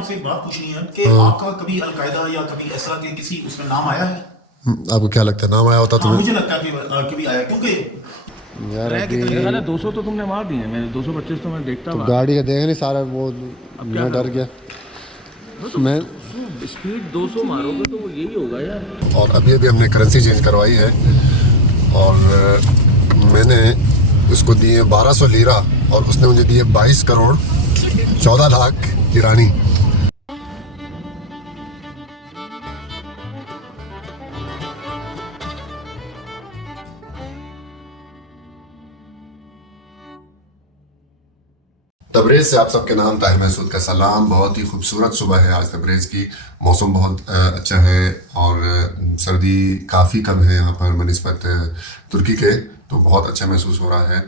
आपसे एक बात पूछनी है कि आपका कभी अलकायदा या कभी इस तरह के किसी उसमें नाम आया है? आपको क्या लगता है नाम आया होता हाँ, तुम्हें? मुझे लगता है कि कभी आया, क्योंकि यार पहले 200 तो तुमने मार दिए, मेरे 225 तो मैं देखता हूँ। गाड़ी का देगा नहीं सारा वो, मैं डर गया। मैं स्पीड 200 मारोगे तो यही होगा यार। और अभी हमने करेंसी चेंज करवाई है और मैंने उसको दिए 1200 लीरा और उसने मुझे दिए 22 करोड़ 14 लाख ईरानी। तबरेज़ से आप सबके नाम ताहिर महसूद का सलाम। बहुत ही खूबसूरत सुबह है आज तबरेज़ की। मौसम बहुत अच्छा है और सर्दी काफ़ी कम है यहाँ पर बनिस्बत तुर्की के, तो बहुत अच्छा महसूस हो रहा है।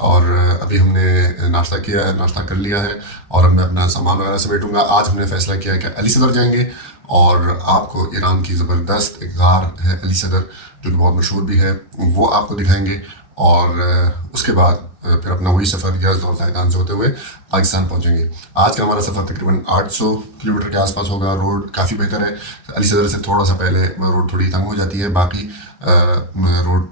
और अभी हमने नाश्ता किया है, नाश्ता कर लिया है और अब मैं अपना सामान वगैरह समेटूंगा। आज हमने फ़ैसला किया है कि अली सदर जाएंगे और आपको ईरान की ज़बरदस्त एक गार है अली सदर जो कि बहुत मशहूर भी है, वो आपको दिखाएंगे। और उसके बाद फिर अपना वही सफ़र यज़्द और ज़ायदान से होते हुए पाकिस्तान पहुंचेंगे। आज का हमारा सफ़र तकरीबन 800 किलोमीटर के आसपास होगा। रोड काफ़ी बेहतर है, अली सदर से थोड़ा सा पहले रोड थोड़ी तंग हो जाती है, बाकी रोड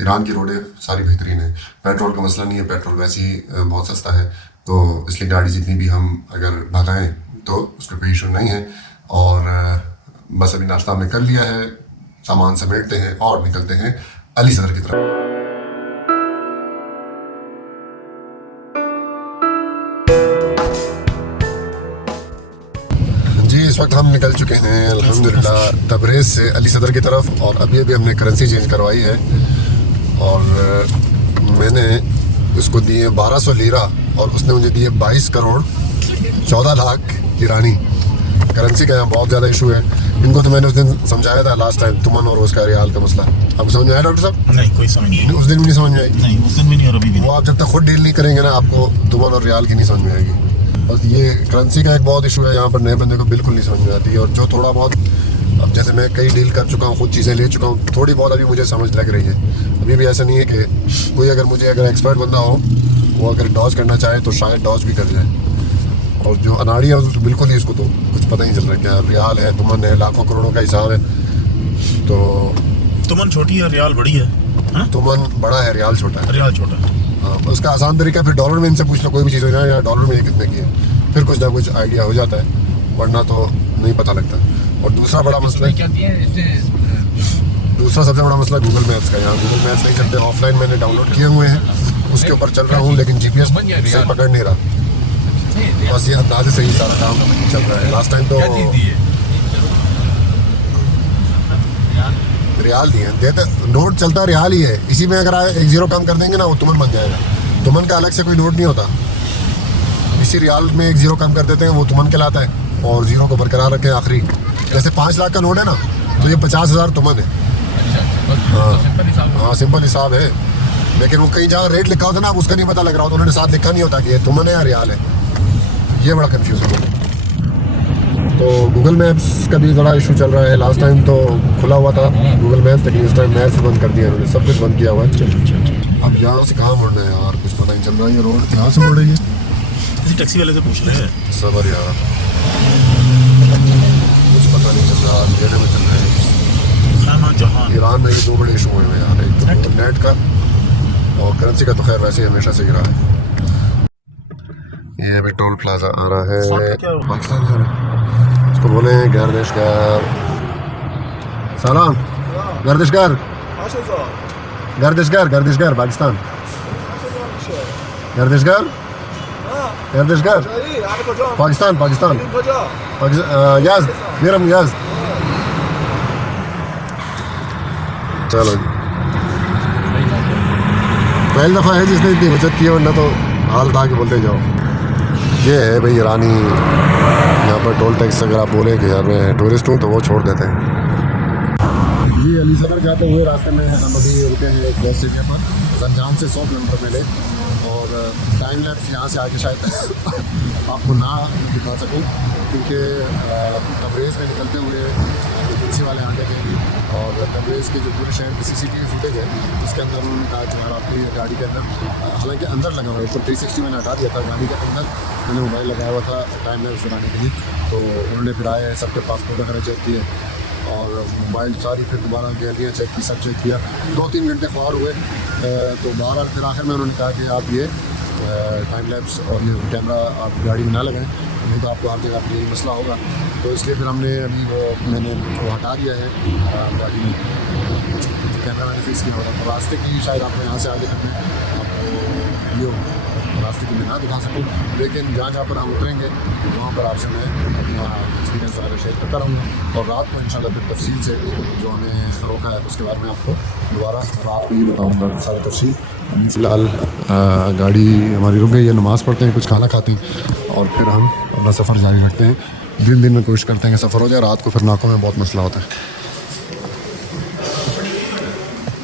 ईरान की रोडें सारी बेहतरीन है। पेट्रोल का मसला नहीं है, पेट्रोल वैसे ही बहुत सस्ता है, तो इसलिए गाड़ी जितनी भी हम अगर भगाएँ तो उसका कोई इशू नहीं है। और बस अभी नाश्ता हमने कर लिया है, सामान समेटते हैं और निकलते हैं अली सदर की तरफ। इस वक्त हम निकल चुके हैं अल्हम्दुलिल्लाह तबरेज़ से अली सदर की तरफ और अभी हमने करेंसी चेंज करवाई है और मैंने उसको दिए 1200 लीरा और उसने मुझे दिए 22 करोड़ 14 लाख ईरानी। करेंसी का यहाँ बहुत ज़्यादा इशू है। इनको तो मैंने उस दिन समझाया था लास्ट टाइम, तुमन और उसका रियाल का मसला। आपको समझ में आया डॉक्टर साहब? नहीं, कोई समझ नहीं। उस दिन भी नहीं समझ में आई? नहीं, उस दिन भी नहीं और अभी भी वो आप जब तक खुद डील नहीं करेंगे ना, आपको तुमन और रियाल की नहीं समझ में आएगी। बस ये करेंसी का एक बहुत इशू है यहाँ पर, नए बंदे को बिल्कुल नहीं समझ में आती है। और जो थोड़ा बहुत, अब जैसे मैं कई डील कर चुका हूँ, खुद चीज़ें ले चुका हूँ, थोड़ी बहुत अभी मुझे समझ लग रही है। अभी भी ऐसा नहीं है कि कोई अगर एक्सपर्ट बंदा हो वो अगर डॉज करना चाहे तो शायद डॉज भी कर जाए। और जो अनाड़ी है तो बिल्कुल ही इसको तो कुछ पता नहीं चल रहा है क्या रियाल है, तुमन है, लाखों करोड़ों का हिसाब है। तो तुमन छोटी है, रियाल बड़ी है। तुमन बड़ा है, रियाल छोटा है। रियाल छोटा है। हाँ, उसका आसान तरीका फिर डॉलर में इनसे पूछ लो, कोई भी चीज़ हो जाए यार डॉलर में ये कितने की है, फिर कुछ ना कुछ आइडिया हो जाता है, वरना तो नहीं पता लगता। और दूसरा बड़ा मसला, दूसरा सबसे बड़ा मसला गूगल मैप्स का। यहाँ गूगल मैप्स नहीं चलते। ऑफलाइन मैंने डाउनलोड किए हुए हैं, उसके ऊपर चल रहा हूँ, लेकिन GPS से पकड़ नहीं रहा। बस ये अंदाजे से ही सारा काम चल रहा है। लास्ट टाइम तो रियाल दिए देते, नोट चलता रियाल ही है। इसी में अगर 1 0 कम कर देंगे ना, वो तुमन बन जाएगा। तुमन का अलग से कोई नोट नहीं होता, इसी रियाल में 1 0 कम कर देते हैं, वो तुमन कहलाता है। और 0 को बरकरार रखें आखिरी। जैसे 5 लाख का नोट है ना, तो ये 50,000 तुमन है। हाँ, सिंपल हिसाब है। लेकिन वो कहीं जहाँ रेट लिखा होता है ना, उसका नहीं पता लग रहा होता, उन्होंने साथ लिखा नहीं होता कि ये तुमन है या रियाल है। ये बड़ा कन्फ्यूजन है। तो गूगल मैप्स का भी बड़ा इशू चल रहा है। लास्ट टाइम तो खुला हुआ था गूगल मैप्स, लेकिन इस टाइम मैप्स बंद कर दिया उन्होंने, सब कुछ बंद किया हुआ है। अब यहाँ से कहाँ मुड़ना है यार, कुछ पता नहीं चल रहा है। ये रोड यहाँ से मुड़ रही है, किसी टैक्सी वाले से पूछ रहे हैं। सबर यार, कुछ पता नहीं चल रहा, अंधेरे में चल रहे हैं। खाना जहान ईरान में ये 2 बड़े इशू हुए हैं यार, एक तो नेट का और करेंसी का तो खैर वैसे ही हमेशा से ही रहा है। ये अभी टोल प्लाजा आ रहा है पाकिस्तान का, इसको बोले गर्दिशगर। सलाम, गर्दिशगर गर्दिशगर गर्दिशगर पाकिस्तान, गर्दिशगर गर्दिशगर पाकिस्तान पाकिस्तान यज़्द, मीरम यज़्द। चलो पहली दफ़ा है जिसने इतनी बचत की है, वरना तो हाल था कि बोलते जाओ। ये है भाई ईरानी, यहाँ पर टोल टैक्स अगर आप बोलें कि यार मैं टूरिस्ट हूँ तो वो छोड़ देते हैं। ये अली सदर जाते हुए रास्ते में हम अभी रुके हैं एक बस एरिया पर, जंजान से 100 किलोमीटर पहले। और टाइम लैप्स यहाँ से आगे शायद आपको ना दिखा सकूँ, क्योंकि तबरेज़ में निकलते हुए एजेंसी वाले आगे थे और तबरेज़ के जो पूरे शहर की CCTV फुटेज है उसके अंदर उन्होंने कहा कि यार आपकी गाड़ी के अंदर, हालांकि अंदर लगा हुआ है, ऊपर 360 मैंने हटा दिया था, गाड़ी के अंदर मैंने मोबाइल लगाया हुआ था टाइम लैप्स बनाने के लिए। तो उन्होंने फिर आए, सबके पासपोर्ट वगैरह चेक किए और मोबाइल सारी फिर दोबारा गैलरियाँ चेक की, सब चेक किया। 2-3 घंटे ख्वार हुए, तो बहरहाल फिर आखिर में उन्होंने कहा कि आप ये टाइम लैप्स और ये कैमरा आप गाड़ी में ना लगाएं, नहीं तो आपको हर जगह यही मसला होगा। तो इसलिए फिर हमने अभी मैंने वो हटा दिया है गाड़ी में, कैमरा मैंने फिक्स किया होगा। तो रास्ते की शायद आपको यहाँ से आगे तक मैं आपको वीडियो रास्ते की मैं ना दिखा सकूँ, लेकिन जहाँ जहाँ पर हम उतरेंगे वहाँ पर आपसे मैं अपना एक्सपीरियंस वगैरह शेयर करता रहूँगा। और रात को इंशाल्लाह फिर तफसील से जो हमें रोका है उसके बारे में आपको दोबारा रात को ही बताऊँगा सारी तफसील। फ़िलहाल गाड़ी हमारी रुक गई है, नमाज़ पढ़ते हैं, कुछ खाना खाते हैं और फिर हम अपना सफ़र जारी रखते हैं। दिन में कोशिश करते हैं कि सफ़र हो जाए, रात को फिर नाकों में बहुत मसला होता है।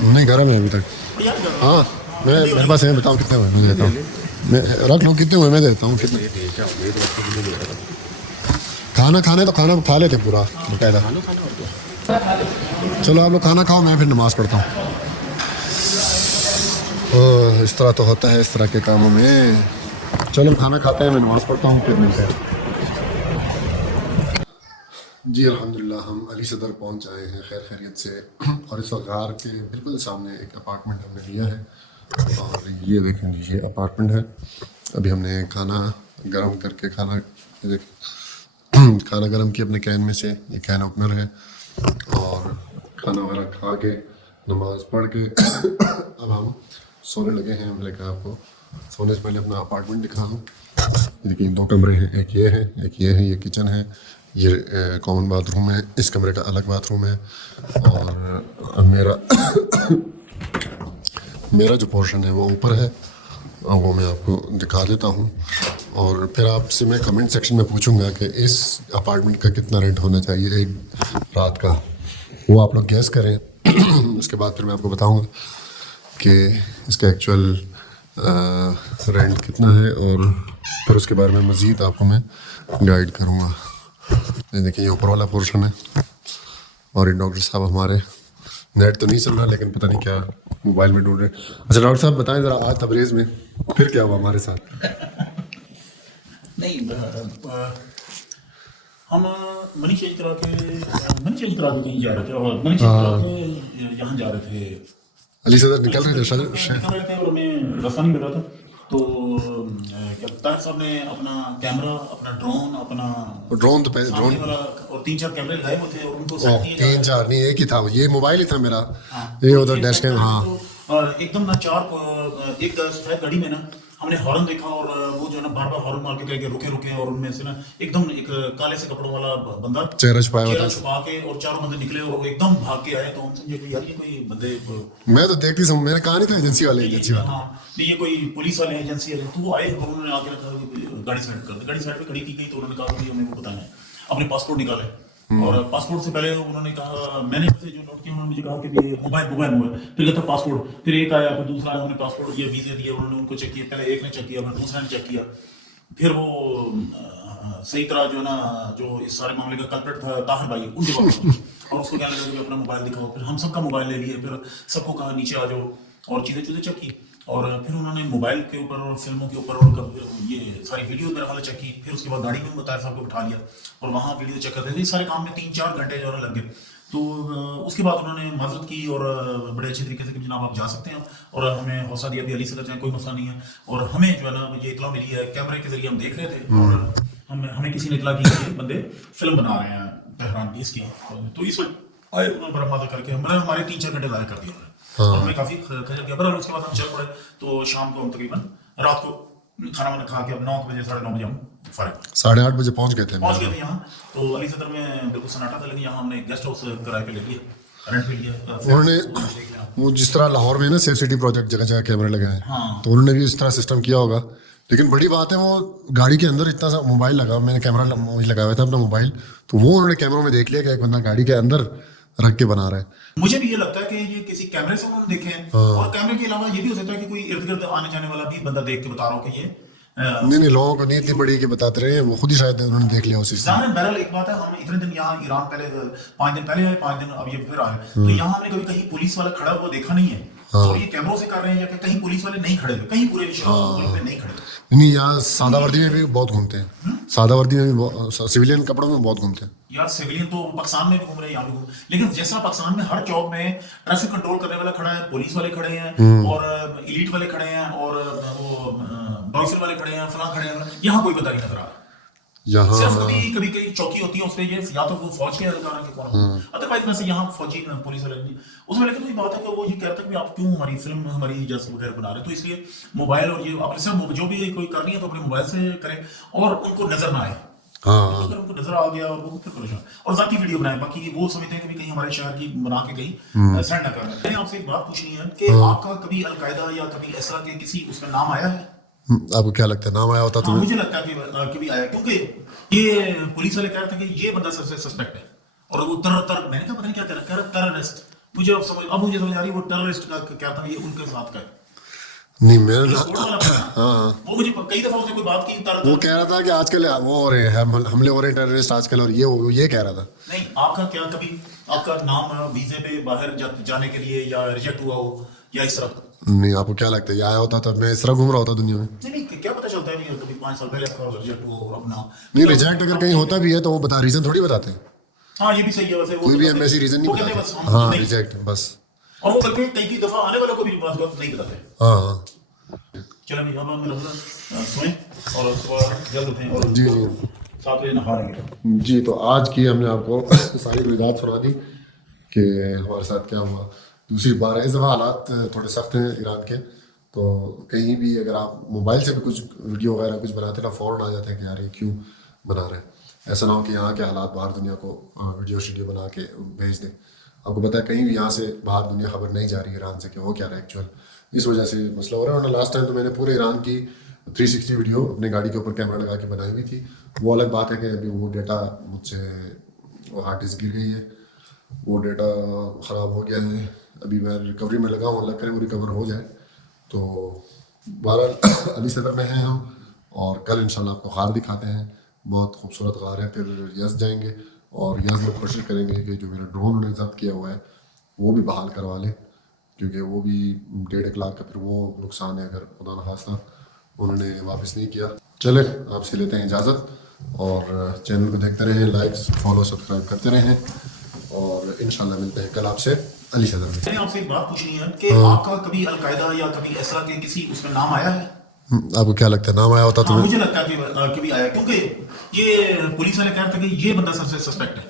नहीं गर्म है अभी तक। हाँ मैं मेरे पास है, बताओ कितने हुए मैं देता हूँ, मैं रख लो कितने हुए मैं देता हूँ। कितने खाना खाने तो खाना खा लेते पूरा बकायदा। चलो आप लोग खाना खाओ, मैं फिर नमाज़ पढ़ता हूँ। इस तरह तो होता है इस तरह के कामों में। चलो खाना खाते हैं, मैं नमाज़ पढ़ता हूँ, फिर मिलते हैं। जी अल्हम्दुलिल्लाह हम अली सदर पहुंच आए हैं खैर खैरियत से, और इस वक्त गार के बिल्कुल सामने एक अपार्टमेंट हमने लिया है और ये देखें ये अपार्टमेंट है। अभी हमने खाना गरम करके खाना गरम किया अपने कैन में से, ये कैन ओपनर है, और खाना वगैरह खा के नमाज़ पढ़ के अब हम सोने लगे हैं। मैंने कहा आपको सोने से पहले अपना अपार्टमेंट दिखाऊँ। देखिए 2 कमरे हैं, एक ये है, एक ये है, ये किचन है, ये कॉमन बाथरूम है, इस कमरे का अलग बाथरूम है, और मेरा जो पोर्शन है वो ऊपर है, और वो मैं आपको दिखा देता हूँ। और फिर आपसे मैं कमेंट सेक्शन में पूछूंगा कि इस अपार्टमेंट का कितना रेंट होना चाहिए एक रात का, वो आप लोग गैस करें। उसके बाद फिर मैं आपको बताऊँगा कि इसका एक्चुअल रेंट कितना है, और फिर उसके बारे में मज़ीद आपको मैं गाइड करूँगा। ये देखिए ये ऊपर वाला पोर्शन है, और ये डॉक्टर साहब हमारे नेट तो नहीं चल रहा लेकिन पता नहीं क्या मोबाइल में ढूंढ रहे। अच्छा डॉक्टर साहब बताएं ज़रा, आज तबरेज़ में फिर क्या हुआ हमारे साथ? नहीं हम मनी चेंज करा के कहीं जा रहे थे, और मनी चेंज करा के यहाँ जा रहे थे, अली सदर निकल रहे थे और हमें रास्ता नहीं मिल रहा था। तो क्या ताज साहब ने अपना कैमरा, अपना ड्रोन तो पहले ड्रोन वाला और 3-4 कैमरे लगाए हुए थे, और उनको सेट किया। 3-4 नहीं, एक ही था, ये मोबाइल ही था मेरा। ये उधर डैश कैम। हाँ और एकदम ना एक शायद गाड़ी में ना हमने हॉर्न देखा, और वो जो है ना बार बार हॉर्न मार के कह के रुके रुके, और उनमें से ना एकदम एक काले से कपड़ों वाला बंदा चेहरा छुपा के, और 4 बंदे निकले और वो एकदम भाग के आए। तो हम समझे कि यार ये कोई बंदे, मैं तो देखती समझ, मैंने कहा नहीं था एजेंसी वाले। हाँ ये कोई पुलिस वाले एजेंसी वाले। तो वो आए और उन्होंने आके रखा गाड़ी साइड कर दी, गाड़ी साइड पे खड़ी की गई। तो उन्होंने कहा कि हमें वो बताना है, अपने पासपोर्ट निकाले, और पासपोर्ट से पहले उन्होंने कहा, मैंने जो नोट किया, उन्होंने मुझे कहा कि ये मोबाइल, फिर कहता पासपोर्ट, फिर एक आया, फिर दूसरा आया, उन्होंने पासपोर्ट दिया, वीज़ा दिया, उन्होंने उनको चेक किया, पहले एक ने चेक किया, फिर दूसरा ने चेक किया, फिर वो सही तरह जो ना जो इस सारे मामले का कल्प्रिट था ताहिर भाई, उनके पास और उसको क्या लगा कि अपना मोबाइल दिखाओ। फिर हम सबका मोबाइल ले लिए, फिर सबको कहा नीचे आ जाओ, और चीज़ें चेक की, और फिर उन्होंने मोबाइल के ऊपर और फिल्मों के ऊपर और ये सारी वीडियो मेरे वाले चेक की। फिर उसके बाद गाड़ी में ताहिर साहब को बिठा लिया, और वहाँ वीडियो चेक करते थे। इस सारे काम में 3-4 घंटे जो है लग गए। तो उसके बाद उन्होंने माजरत की, और बड़े अच्छे तरीके से कि जनाब आप जा सकते हैं, और हमें हौसला दिया भी अली सदर जाए, कोई मसला नहीं है। और हमें जो है ना मुझे इतला मिली है, कैमरे के जरिए हम देख रहे थे, और हमें किसी ने इतला की कि बंदे फिल्म बना रहे हैं तेहरान की इसकी। तो इस वक्त आए उन्होंने बड़ा मदद करके हमारे 3-4 घंटे ज़ाया कर दिया। और हमें काफ़ी खजल गया। बरहाल उसके बाद हम चल पड़े। तो शाम को हम तकरीबन रात को खाना वाना खा के अब 9 बजे 9:30 बजे हम फारिग 8:30 बजे पहुंच गए थे यहाँ। तो अली सदर में बिल्कुल सन्नाटा था, लेकिन यहाँ हमने गेस्ट हाउस किराए पे ले लिया, रेंट पे लिया। उन्होंने वो जिस तरह लाहौर में ना सेफ सिटी प्रोजेक्ट जगह जगह कैमरे लगाए हैं, तो उन्होंने भी इस तरह सिस्टम किया होगा। लेकिन बड़ी बात है, वो गाड़ी के अंदर इतना सा मोबाइल लगा, मैंने कैमरा लगाया हुआ था अपना मोबाइल, तो वो उन्होंने कैमरों में देख लिया कि एक बंदा गाड़ी के अंदर रख के बना रहा है। मुझे भी ये लगता है कि ये किसी कैमरे से उन्होंने देखे हैं, और कैमरे के अलावा ये भी हो सकता है कि कोई इर्द गिर्द आने जाने वाला भी बंदा देख के बता रहा हो कि ये नहीं लोगों को नहीं इतनी बड़ी कि बताते रहे, वो खुद ही शायद उन्होंने देख लिया उसी से। बहरहाल एक बात है, हम इतने दिन यहाँ ईरान पहले 5 दिन पहले आए, 5 दिन अब ये फिर आए, तो यहाँ हमने कभी कहीं पुलिस वाला खड़ा हुआ देखा नहीं है। तो ये कैमरों से कर रहे हैं या कि कहीं पुलिस वाले नहीं खड़े हुए, कहीं पूरे शहर में नहीं खड़े हुए। नहीं, यहाँ सादा वर्दी में भी बहुत घूमते हैं, सादा वर्दी में भी सिविलियन कपड़ों में बहुत घूमते हैं। यार सिविलियन तो पाकिस्तान में भी घूम रहे हैं, यहाँ भी घूम, लेकिन जैसा पाकिस्तान में हर चौक में ट्रैफिक कंट्रोल करने वाला खड़ा है, पुलिस वाले खड़े हैं और इलीट वाले खड़े हैं और वो डॉल्फिन वाले खड़े हैं, फलां खड़े हैं, यहाँ कोई पता नहीं नजर आ रहा। यहाँ सिर्फ कभी कभी कई चौकी होती है उसपे ये या तो वो फौज के अधिकार के कौन, अदरवाइज वैसे यहाँ फौजी पुलिस वाले नहीं। उसमें लेकिन वही बात है कि वो ये कहता है कि आप क्यों हमारी फिल्म हमारी जैसे वगैरह बना रहे हैं, तो इसलिए मोबाइल और ये अपने सिर्फ जो भी कोई करनी है तो अपने मोबाइल से करें और उनको नजर ना आए। अगर उनको नजर आ गया और वो फिर परेशान और जाती वीडियो बनाए, बाकी वो समझते हैं कि कहीं हमारे शहर की बना के कहीं सेंड ना कर। मैंने आपसे एक बात पूछनी है कि आपका कभी अलकायदा या कभी ऐसा के किसी उसका नाम आया है? आपको क्या लगता है नाम आया होता हाँ, तुम्हें? मुझे लगता है कि भी आया, क्योंकि ये पुलिस वाले कह रहे थे कि ये बंदा सबसे सस्पेक्ट है और वो मैंने कहा पता नहीं क्या कह रहा टेररिस्ट। मुझे अब समझ आ रही है वो टेररिस्ट का क्या था, ये उनके साथ का है। नहीं, मेरा वो मुझे कई दफा उसने कोई बात की वो कह रहा था कि आजकल वो हो रहे हैं हमले हो रहे हैं टेररिस्ट आजकल, और ये कह रहा था। नहीं, आपका क्या कभी आपका नाम वीजे पे बाहर जाने के लिए या रिजेक्ट हुआ हो या इस तरह? नहीं, आपको क्या लगता है ये आया होता तो मैं इस तरह घूम रहा होता दुनिया में? नहीं, क्या पता चलता है नहीं, कभी 5 साल पहले आपका रिजेक्ट हुआ हो अपना। नहीं, रिजेक्ट अगर कहीं होता भी है तो वो बता रीजन थोड़ी बताते हैं। हाँ, ये भी सही है वैसे, कोई भी एम्बेसी रीजन नहीं कहते बस बताता। हाँ, रिजेक्ट बस। और वो करके कई दफा आने वालों को भी बात नहीं बताते। हाँ, चलो मैं यहाँ में सोएं और सुबह जल्द उठें और जी 7 बजे नहा लेंगे। जी। तो आज की हमने आपको सारी गुजरात सुना दी कि हमारे साथ क्या हुआ। दूसरी बार इस दफ़ा हालात थोड़े सख्त हैं ईरान के, तो कहीं भी अगर आप मोबाइल से भी कुछ वीडियो वगैरह कुछ बनाते ना फ़ौरन आ जाता है कि यार ये क्यों बना रहे हैं। ऐसा ना हो कि यहाँ के हालात बाहर दुनिया को वीडियो बना के भेज दें। आपको पता है कहीं भी यहाँ से बाहर दुनिया खबर नहीं जा रही ईरान से कि हो क्या रहा है एक्चुअल, इस वजह से मसला हो रहा है। वरना लास्ट टाइम तो मैंने पूरे ईरान की 360 वीडियो अपने गाड़ी के ऊपर कैमरा लगा के बनाई हुई थी। वो अलग बात है कि अभी वो डेटा मुझसे वो हार्ड डिस्क गिर गई है, वो डेटा ख़राब हो गया है। अभी मैं रिकवरी में लगा हूँ, अल्लाह करे वो रिकवर हो जाए। तो 12 अली सदर में हैं हम, और कल इंशाल्लाह आपको ग़ार दिखाते हैं। बहुत खूबसूरत ग़ार है। फिर यज़ जाएंगे और यज़ में कोशिश करेंगे कि जो मेरा ड्रोन उन्होंने जब्त किया हुआ है वो भी बहाल करवा लें, क्योंकि वो भी 1.5 लाख का फिर वो नुकसान है अगर खुदा न खास्ता उन्होंने वापस नहीं किया। चले आपसे लेते हैं इजाज़त, और चैनल को देखते रहें, लाइक्स फॉलो सब्सक्राइब करते रहें, और इंशाल्लाह मिलते हैं कल आपसे अली सदर में। मैंने आपसे एक बात पूछनी है कि आपका कभी अलकायदा या कभी इस तरह के किसी उसका नाम आया है? आपको क्या लगता है नाम आया होता हाँ, तुम्हें? मुझे लगता है कि भी आया, क्योंकि ये पुलिस वाले कह रहे थे कि ये बंदा सबसे सस्पेक्ट है।